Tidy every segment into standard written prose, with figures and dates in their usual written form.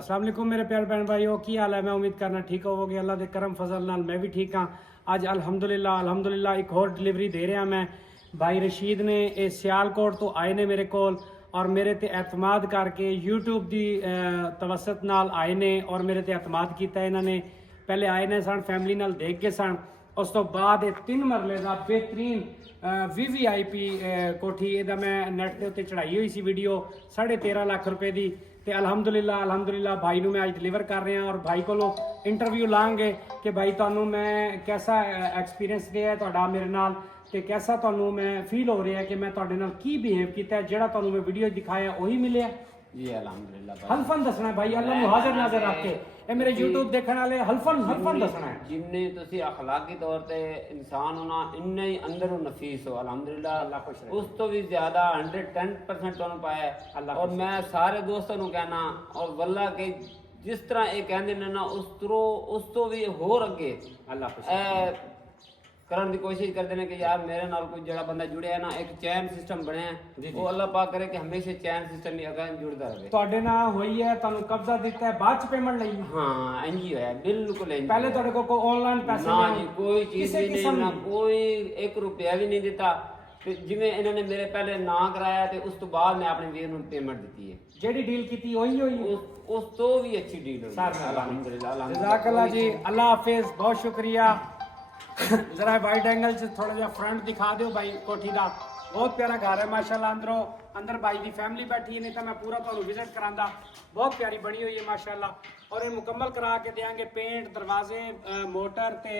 अस्सलाम वालेकुम मेरे प्यारे भैन भाइयों की हाल है। मैं उम्मीद करना ठीक होवोगे। अल्लाह दे करम फजल नाल मैं भी ठीक हाँ। अज अल्हम्दुलिल्लाह एक होर डिलीवरी दे रहा मैं। भाई रशीद ने ये सियालकोट तो आए ने मेरे कोल और मेरे ते एतमाद करके यूट्यूब की तवसत नाल आए ने और मेरे ते एतमाद किया इन्होंने। पहले आए ने सन फैमिली नाल देख के सन, उस तो बाद 3 मरले का बेहतरीन VVIP कोठी ਇਹਦਾ मैं नैट के उत्ते चढ़ाई हुई सी वीडियो 13.5 लाख रुपए की। तो अल्हम्दुलिल्लाह भाई नूं मैं अज डिलीवर कर रहा और भाई को इंटरव्यू लाँगे कि भाई तुहानूं मैं कैसा एक्सपीरियंस गया तुहाडा मेरे नाल ते कैसा तुहानूं मैं फील हो रहा है कि मैं तुहाडे नाल की बिहेव किया, जिहड़ा तुहानूं मैं वीडियो दिखाया वही मिले जी अल्हम्दुलिल्लाह। हल्फन दसना भाई अल्लाह नूं हाजिर नाज़र रख के ਇਹ ਮੇਰੇ YouTube ਦੇਖਣ ਵਾਲੇ ਹਲਫਨ ਦੱਸਣਾ ਹੈ। जिन्ने तुसी अखलाकी तौर ते इंसान होना इन्ने ही अंदरों नफीस हो अल्हम्दुलिल्लाह। अल्लाह खुश रहे। उस तो भी ज्यादा 110% तुहानूं पाया है। और मैं सारे दोस्तों नूं कहना और वल्ला के जिस तरह ये कहंदे ने ना उस तो भी होर अगे अल्लाह खुश करने की कोशिश करते हैं कि यार मेरे नाल कोई जड़ा बंदा जुड़े है ना, एक चैन सिस्टम बने हैं वो अल्लाह पाक करे कि हमेशा चैन सिस्टम ही अगर जुड़ता रहे। ਤੁਹਾਡੇ ਨਾਲ ਹੋਈ ਹੈ, ਤੁਹਾਨੂੰ ਕਬਜ਼ਾ ਦਿੱਤਾ है, बाद च पेमेंट ਲਈ हाँ इंज ही है बिल्कुल इंज। पहले ਤੁਹਾਡੇ को ऑनलाइन पैसे ना नहीं जी कोई चीज किसी भी नहीं, किस्म ना कोई 1 रुपया भी नहीं दिता। ਤੇ ਜਿਵੇਂ ਇਹਨਾਂ ਨੇ ਮੇਰੇ ਪਹਿਲੇ ਨਾਂ ਕਰਾਇਆ ਤੇ ਉਸ ਤੋਂ ਬਾਅਦ ਮੈਂ ਆਪਣੇ ਵੀਰ ਨੂੰ ਪੇਮੈਂਟ ਦਿੱਤੀ ਹੈ। ਜਿਹੜੀ ਡੀਲ ਕੀਤੀ ਉਹੀ ਹੋਈ ਉਸ ਤੋਂ ਵੀ ਅੱਛੀ ਡੀਲ ਹੋਈ अल्हम्दुलिल्लाह। जज़ाकल्लाह जी, अल्लाह हाफिज, बहुत शुक्रिया। जरा वाइड एंगल से थोड़ा जिहा फ्रंट दिखा दो भाई कोठी का। बहुत प्यारा घर है माशाल्लाह। अंदर भाई की फैमिली बैठी है, नहीं तो मैं पूरा तुहानूं विजिट करांदा। बहुत प्यारी बनी हुई है माशाल्लाह और ये मुकम्मल करा के देंगे, पेंट दरवाजे मोटर ते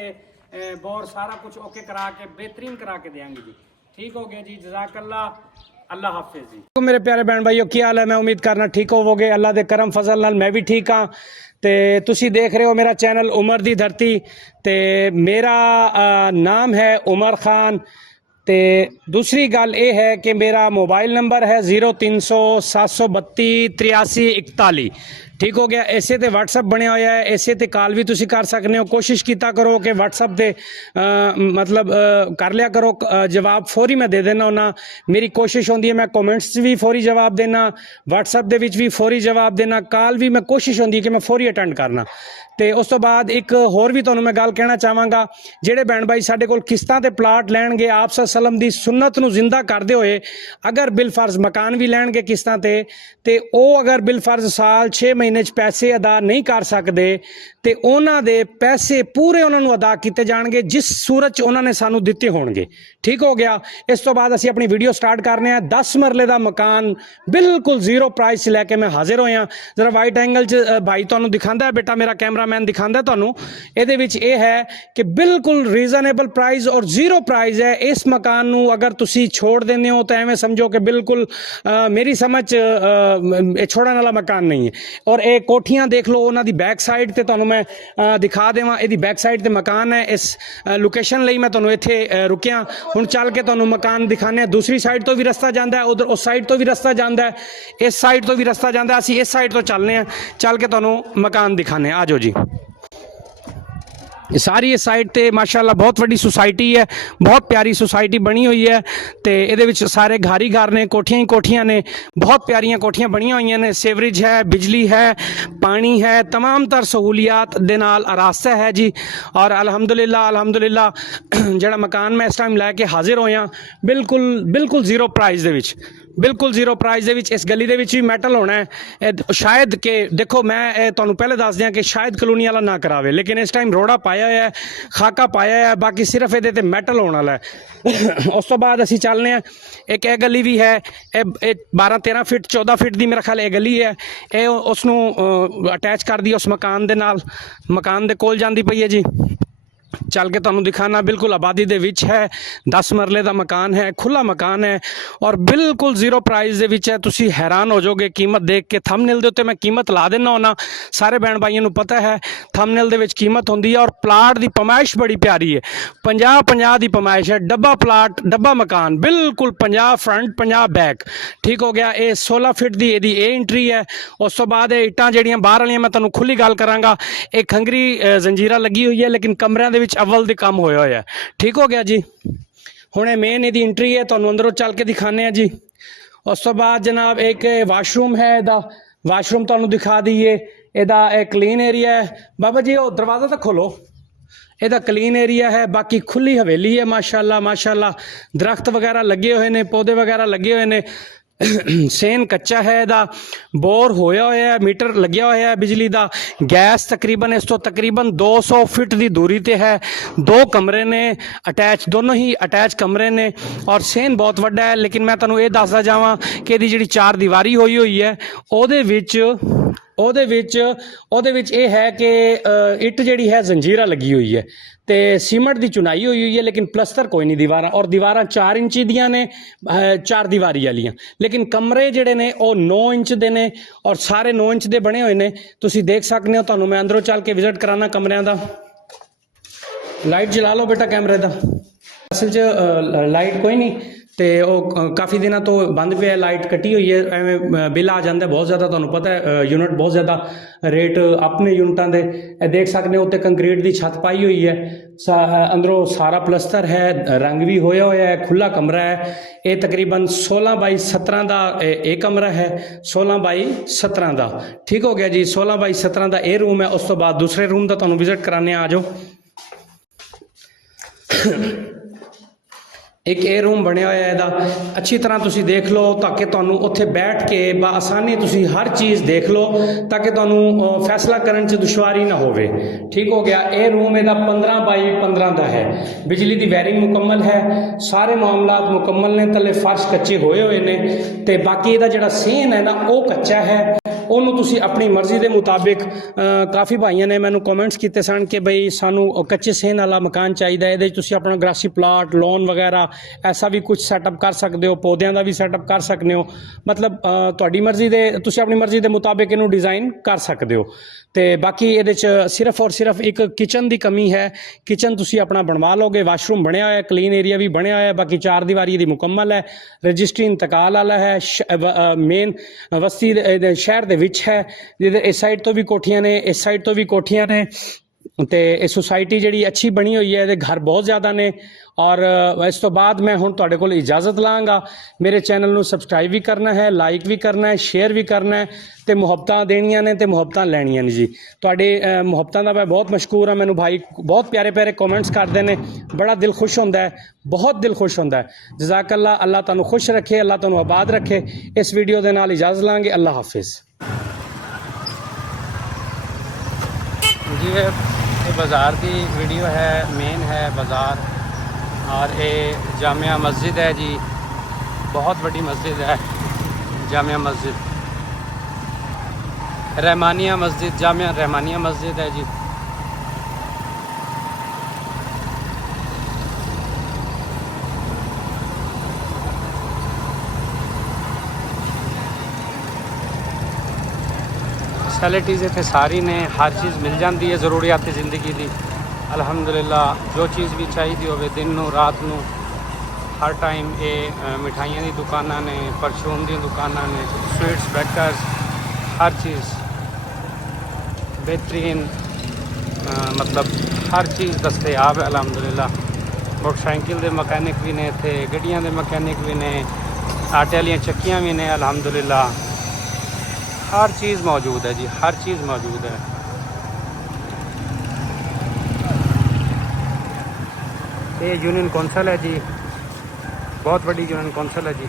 बोर सारा कुछ ओके करा के बेहतरीन करा के देंगे जी। ठीक हो गया जी, जज़ाकल्लाह, अल्लाह हाफिज जी। तो मेरे प्यारे भैन भाइयों की हाल है? मैं उम्मीद करना ठीक होवोगे। अल्लाह दे करम फजल नाल मैं भी ठीक हाँ। तो तुसी देख रहे हो मेरा चैनल उमर दी धरती। तो मेरा नाम है उमर खान। तो दूसरी गल ये है कि मेरा मोबाइल नंबर है 0300 732 8341। ठीक हो गया। इसे तो WhatsApp बनया होया है, इसे तो कॉल भी तुसी कर सकते हो। कोशिश किया करो कि WhatsApp दे मतलब कर लिया करो, जवाब फौरी मैं दे देना होना। मेरी कोशिश होंदी है मैं कमेंट्स भी फौरी जवाब देना, WhatsApp दे विच भी फौरी जवाब देना, कॉल भी मैं कोशिश होंदी है कि मैं फौरी अटेंड करना। तो उस तो बाद एक होर भी तुहानूं मैं गल कहना चाहांगा, जिहड़े भैन भाई साडे कोल किस्तां ते प्लाट लैणगे आप सल्लम दी सुन्नत नूं जिंदा करदे होए अगर बिलफर्ज मकान भी लैणगे किस्तां ते ਉਹ अगर बिलफर्ज साल 6 महीने च पैसे अदा नहीं कर सकते तो उन्हां दे पैसे पूरे उन्हां नूं अदा किए जाणगे जिस सूरत च उन्हां ने सानूं दिते होणगे। ठीक हो गया। इस तो बाद असीं अपनी वीडियो स्टार्ट करने हैं। 10 मरले का मकान बिल्कुल 0 प्राइस लैके मैं हाजिर होया। जरा वाइट एंगल च भाई तुहानूं दिखांदा है, बेटा मेरा कैमरामैन दिखांदा तुहानूं। इहदे विच इह है कि बिल्कुल रीजनेबल प्राइस और 0 प्राइस है। इस मकान नूं अगर तुसीं छोड़ देंदे हो तो एवें समझो कि बिल्कुल मेरी समझ छोड़न वाला मकान नहीं है। और ये कोठियां देख लो, उन्हां दी बैक साइड ते तुहानूं मैं दिखा देवां। इहदी बैक साइड ते मकान है। इस लोकेशन लई मैं तुहानूं इत्थे रुकिया। हुण चल के तुहानूं मकान दिखाने। दूसरी साइड तो भी रस्ता जांदा है, उधर उस साइड तो भी रस्ता जांदा है, इस साइड तो भी रस्ता जांदा है। असीं इस साइड तो चलने हैं, चल के तुहानूं मकान दिखाने। आ जाओ जी। सारी इस साइड ते माशाल्लाह बहुत वड्डी सोसाइटी है, बहुत प्यारी सोसाइटी बनी हुई है। तो ये सारे घर ही घर ने, कोठियां ही कोठियां ने, बहुत प्यारियां कोठियां बनिया हुई ने। सेवरेज है, बिजली है, पानी है, तमाम तर सहूलियात दे नाल आरास्ता है जी। और अल्हम्दुलिल्लाह जिहड़ा मकान मैं इस टाइम लैके हाजिर होया बिल्कुल 0 प्राइस दे विच, बिल्कुल 0 प्राइस दे विच। इस गली दे विच भी मैटल होना है शायद कि देखो मैं तुहानूं पहले दस दियां कि शायद कलोनी वाला ना करावे, लेकिन इस टाइम रोड़ा पाया है, खाका पाया है, बाकी सिर्फ ये ते मैटल होने वाला है। उस तो बाद असीं चलने हैं। एक यह गली भी है, 12-13 फिट 14 फिट की मेरा ख्याल ये गली है। ये उसनूं अटैच कर दी उस मकान दे नाल, मकान दे कोल जांदी पई है जी। चल के तुहानूं दिखाना, बिल्कुल आबादी दे विच है, 10 मरले का मकान है, खुला मकान है और बिल्कुल 0 प्राइस दे विच है। तुसी हैरान हो जाओगे कीमत देख के। थंबनेल दे उत्ते मैं कीमत ला देना होना, सारे भैन भाइयों नूं पता है थंबनेल दे विच कीमत होंदी है। और प्लाट की पमाइश बड़ी प्यारी है, 50-50 की पमाइश है। डब्बा प्लाट, डब्बा मकान, बिल्कुल 50 फ्रंट 50 बैक। ठीक हो गया। ये 16 फिट की इहदी एंट्री है। उस तो बाद इट्टां जिहड़ियां बाहर वालियां मैं तुहानूं खुली गल करांगा, एक खंगरी जंजीरा लगी हुई है, लेकिन कमरिਆਂ ਦੇ ਵਿੱਚ अव्वल दे काम होया होया। ठीक हो गया जी। हुण मेन इहदी एंट्री है, तुहानूं अंदरों चल के दिखाने हैं जी। उस तो बाद जनाब एक वाशरूम है, इहदा वाशरूम तुहानूं दिखा दईए। ਇਹਦਾ ਇਹ ਕਲੀਨ ਏਰੀਆ ਹੈ ਬਾਬਾ ਜੀ। ਉਹ ਦਰਵਾਜ਼ਾ ਤਾਂ ਖੋਲੋ। ਇਹਦਾ ਕਲੀਨ ਏਰੀਆ ਹੈ, ਬਾਕੀ ਖੁੱਲੀ ਹਵੇਲੀ ਹੈ ਮਾਸ਼ਾਅੱਲਾ ਮਾਸ਼ਾਅੱਲਾ। ਦਰਖਤ ਵਗੈਰਾ ਲੱਗੇ ਹੋਏ ਨੇ, ਪੌਦੇ ਵਗੈਰਾ ਲੱਗੇ ਹੋਏ ਨੇ। ਸੇਨ ਕੱਚਾ ਹੈ, ਇਹਦਾ ਬੋਰ ਹੋਇਆ ਹੋਇਆ ਹੈ, ਮੀਟਰ ਲੱਗਿਆ ਹੋਇਆ ਹੈ ਬਿਜਲੀ ਦਾ। ਗੈਸ ਤਕਰੀਬਨ ਇਸ ਤੋਂ ਤਕਰੀਬਨ 200 ਫਿਟ ਦੀ ਦੂਰੀ ਤੇ ਹੈ। 2 ਕਮਰੇ ਨੇ ਅਟੈਚ, ਦੋਨੋਂ ਹੀ ਅਟੈਚ ਕਮਰੇ ਨੇ ਔਰ ਸੇਨ ਬਹੁਤ ਵੱਡਾ ਹੈ। ਲੇਕਿਨ ਮੈਂ ਤੁਹਾਨੂੰ ਇਹ ਦੱਸਦਾ ਜਾਵਾਂ ਕਿ ਇਹਦੀ ਜਿਹੜੀ 4 ਦੀਵਾਰੀ ਹੋਈ ਹੈ ਉਹਦੇ ਵਿੱਚ ਇਹ ਹੈ ਕਿ ਇੱਟ ਜਿਹੜੀ ਹੈ ਜ਼ੰਜੀਰਾ ਲੱਗੀ ਹੋਈ ਹੈ ਤੇ ਸੀਮੈਂਟ ਦੀ ਚੁਨਾਈ ਹੋਈ ਹੈ, ਲੇਕਿਨ ਪਲਸਤਰ ਕੋਈ ਨਹੀਂ ਦੀਵਾਰਾਂ। ਔਰ ਦੀਵਾਰਾਂ 4 ਇੰਚੀ ਦੀਆਂ ਨੇ, 4 ਦੀਵਾਰੀ ਵਾਲੀਆਂ। ਲੇਕਿਨ ਕਮਰੇ ਜਿਹੜੇ ਨੇ ਉਹ 9 ਇੰਚ ਦੇ ਨੇ ਔਰ ਸਾਰੇ 9 ਇੰਚ ਦੇ ਬਣੇ ਹੋਏ ਨੇ। ਤੁਸੀਂ ਦੇਖ ਸਕਦੇ ਹੋ। ਤੁਹਾਨੂੰ ਮੈਂ ਅੰਦਰੋਂ ਚੱਲ ਕੇ ਵਿਜ਼ਿਟ ਕਰਾਉਣਾ ਕਮਰਿਆਂ ਦਾ। ਲਾਈਟ ਜਲਾ ਲਓ ਬੇਟਾ ਕੈਮਰੇ ਦਾ। ਅਸਲ 'ਚ ਲਾਈਟ ਕੋਈ ਨਹੀਂ ਤੇ ਉਹ ਕਾਫੀ ਦਿਨਾਂ ਤੋਂ ਬੰਦ ਪਿਆ, ਲਾਈਟ ਕੱਟੀ ਹੋਈ ਹੈ। ਐਵੇਂ ਬਿੱਲ ਆ ਜਾਂਦਾ ਬਹੁਤ ਜ਼ਿਆਦਾ, ਤੁਹਾਨੂੰ ਪਤਾ ਹੈ ਯੂਨਿਟ ਬਹੁਤ ਜ਼ਿਆਦਾ ਰੇਟ ਆਪਣੇ ਯੂਨਿਟਾਂ ਦੇ। ਇਹ ਦੇਖ ਸਕਦੇ ਹੋ ਉੱਤੇ ਕੰਕਰੀਟ ਦੀ ਛੱਤ ਪਾਈ ਹੋਈ ਹੈ, ਅੰਦਰੋਂ ਸਾਰਾ ਪਲਸਤਰ ਹੈ, ਰੰਗ ਵੀ ਹੋਇਆ ਹੋਇਆ ਹੈ, ਖੁੱਲਾ ਕਮਰਾ ਹੈ। ਇਹ ਤਕਰੀਬਨ 16 ਬਾਈ 17 ਦਾ ਇਹ ਕਮਰਾ ਹੈ, 16 ਬਾਈ 17 ਦਾ। ਠੀਕ ਹੋ ਗਿਆ ਜੀ। 16 ਬਾਈ 17 ਦਾ ਇਹ ਰੂਮ ਹੈ। ਉਸ ਤੋਂ ਬਾਅਦ ਦੂਸਰੇ ਰੂਮ ਦਾ ਤੁਹਾਨੂੰ ਵਿਜ਼ਿਟ ਕਰਾਣੇ ਆ ਜਾਓ। ਇੱਕ ਇਹ ਰੂਮ ਬਣਿਆ ਹੋਇਆ ਇਹਦਾ, ਅੱਛੀ ਤਰ੍ਹਾਂ ਤੁਸੀਂ ਦੇਖ ਲਓ ਤਾਂ ਕਿ ਤੁਹਾਨੂੰ ਉੱਥੇ ਬੈਠ ਕੇ ਬਆਸਾਨੀ ਤੁਸੀਂ ਹਰ ਚੀਜ਼ ਦੇਖ ਲਓ ਤਾਂ ਕਿ ਤੁਹਾਨੂੰ ਫੈਸਲਾ ਕਰਨ 'ਚ ਦੁਸ਼ਵਾਰੀ ਨਾ ਹੋਵੇ। ਠੀਕ ਹੋ ਗਿਆ। ਇਹ ਰੂਮ ਇਹਦਾ 15 ਬਾਈ 15 ਦਾ ਹੈ। ਬਿਜਲੀ ਦੀ ਵਾਇਰਿੰਗ ਮੁਕੰਮਲ ਹੈ, ਸਾਰੇ ਮਾਮਲਾਤ ਮੁਕੰਮਲ ਨੇ। ਥੱਲੇ ਫਰਸ਼ ਕੱਚੇ ਹੋਏ ਨੇ ਤੇ ਬਾਕੀ ਇਹਦਾ ਜਿਹੜਾ ਸੇਨ ਹੈ ਨਾ ਉਹ ਕੱਚਾ ਹੈ। ਉਹਨੂੰ ਤੁਸੀਂ ਆਪਣੀ ਮਰਜ਼ੀ ਦੇ ਮੁਤਾਬਿਕ, ਕਾਫੀ ਭਾਈਆਂ ਨੇ ਮੈਨੂੰ ਕਮੈਂਟਸ ਕੀਤੇ ਸਨ ਕਿ ਬਈ ਸਾਨੂੰ ਕੱਚੇ ਸੇਨ ਵਾਲਾ ਮਕਾਨ ਚਾਹੀਦਾ, ਇਹਦੇ 'ਚ ਤੁਸੀਂ ਆਪਣਾ ਗ੍ਰਾਸੀ ਪਲਾਟ, ਲੋਨ ਵਗੈਰਾ ਐਸਾ ਵੀ ਕੁਝ ਸੈਟਅਪ ਕਰ ਸਕਦੇ ਹੋ, ਪੌਦਿਆਂ ਦਾ ਵੀ ਸੈਟਅਪ ਕਰ ਸਕਦੇ ਹੋ। ਮਤਲਬ ਤੁਹਾਡੀ ਮਰਜ਼ੀ ਦੇ, ਤੁਸੀਂ ਆਪਣੀ ਮਰਜ਼ੀ ਦੇ ਮੁਤਾਬਿਕ ਇਹਨੂੰ ਡਿਜ਼ਾਈਨ ਕਰ ਸਕਦੇ ਹੋ। ਤੇ ਬਾਕੀ ਇਹਦੇ 'ਚ ਸਿਰਫ ਔਰ ਸਿਰਫ ਇੱਕ ਕਿਚਨ ਦੀ ਕਮੀ ਹੈ। ਕਿਚਨ ਤੁਸੀਂ ਆਪਣਾ ਬਣਵਾ ਲਓਗੇ, ਵਾਸ਼ਰੂਮ ਬਣਿਆ ਹੋਇਆ, ਕਲੀਨ ਏਰੀਆ ਵੀ ਬਣਿਆ ਹੋਇਆ। ਬਾਕੀ 4 ਦੀਵਾਰੀ ਦੀ ਮੁਕੰਮਲ ਹੈ, ਰਜਿਸਟਰੀ ਇੰਤਕਾਲ ਵਾਲਾ ਹੈ, ਮੇਨ ਬਸਤੀ ਸ਼ਹਿਰ ਦੇ ਵਿੱਚ ਹੈ। ਜਿਹਦੇ ਇਸ ਸਾਈਡ ਤੋਂ ਵੀ ਕੋਠੀਆਂ ਨੇ, ਇਸ ਸਾਈਡ ਤੋਂ ਵੀ ਕੋਠੀਆਂ ਨੇ ਤੇ ਇਹ ਸੁਸਾਇਟੀ ਜਿਹੜੀ ਅੱਛੀ ਬਣੀ ਹੋਈ ਹੈ। ਇਹਦੇ ਘਰ ਬਹੁਤ ਜ਼ਿਆਦਾ ਨੇ। ਔਰ ਇਸ ਤੋਂ ਬਾਅਦ ਮੈਂ ਹੁਣ ਤੁਹਾਡੇ ਕੋਲ ਇਜਾਜ਼ਤ ਲਾਂਗਾ। ਮੇਰੇ ਚੈਨਲ ਨੂੰ ਸਬਸਕ੍ਰਾਈਬ ਵੀ ਕਰਨਾ ਹੈ, ਲਾਈਕ ਵੀ ਕਰਨਾ ਹੈ, ਸ਼ੇਅਰ ਵੀ ਕਰਨਾ ਹੈ ਤੇ ਮੁਹੱਬਤਾਂ ਦੇਣੀਆਂ ਨੇ ਤੇ ਮੁਹੱਬਤਾਂ ਲੈਣੀਆਂ ਨੇ ਜੀ। ਤੁਹਾਡੇ ਮੁਹੱਬਤਾਂ ਦਾ ਮੈਂ ਬਹੁਤ ਮਸ਼ਕੂਰ ਹਾਂ। ਮੈਨੂੰ ਭਾਈ ਬਹੁਤ ਪਿਆਰੇ ਪਿਆਰੇ ਕਮੈਂਟਸ ਕਰਦੇ ਨੇ, ਬੜਾ ਦਿਲ ਖੁਸ਼ ਹੁੰਦਾ ਹੈ, ਬਹੁਤ ਦਿਲ ਖੁਸ਼ ਹੁੰਦਾ ਹੈ। ਜਜ਼ਾਕ ਅੱਲਾ। ਅੱਲਾ ਤੁਹਾਨੂੰ ਖੁਸ਼ ਰੱਖੇ, ਅੱਲਾ ਤੁਹਾਨੂੰ ਆਬਾਦ ਰੱਖੇ। ਇਸ ਵੀਡੀਓ ਦੇ ਨਾਲ ਇਜਾਜ਼ਤ ਲਾਂਗੇ। ਅੱਲਾ ਹਾਫਿਜ਼ जी। ये बाज़ार की वीडियो है, मेन है बाज़ार और ये जामिया मस्जिद है जी, बहुत बड़ी मस्जिद है। जामिया मस्जिद, रहमानिया मस्जिद, जामिया रहमानिया मस्जिद है जी। फैसिलिटीज़ इतने सारी ने, हर चीज़ मिल जाती है ज़रूरियात ज़िंदगी की। अलहमदुलिल्ला जो चीज़ भी चाहिए हो, दिन नूं रात नूं हर टाइम ये मिठाइयां दी दुकानां ने, परचून दी दुकानां ने, स्वीट्स बेकर्स, हर चीज़ बेहतरीन, मतलब हर चीज़ दस्तयाब है अलहमदुलिल्ला। मोटरसाइकिल दे मकैनिक भी ने इत्थे, गड्डियां दे मकैनिक भी ने, आटे वाली चक्कियां भी ने अलहमदुलिल्ला। हर चीज़ मौजूद है जी, हर चीज़ मौजूद है। ये यूनियन कौंसल है जी, बहुत बड़ी यूनियन कौंसल है जी।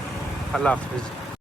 अल्लाह हाफिज़।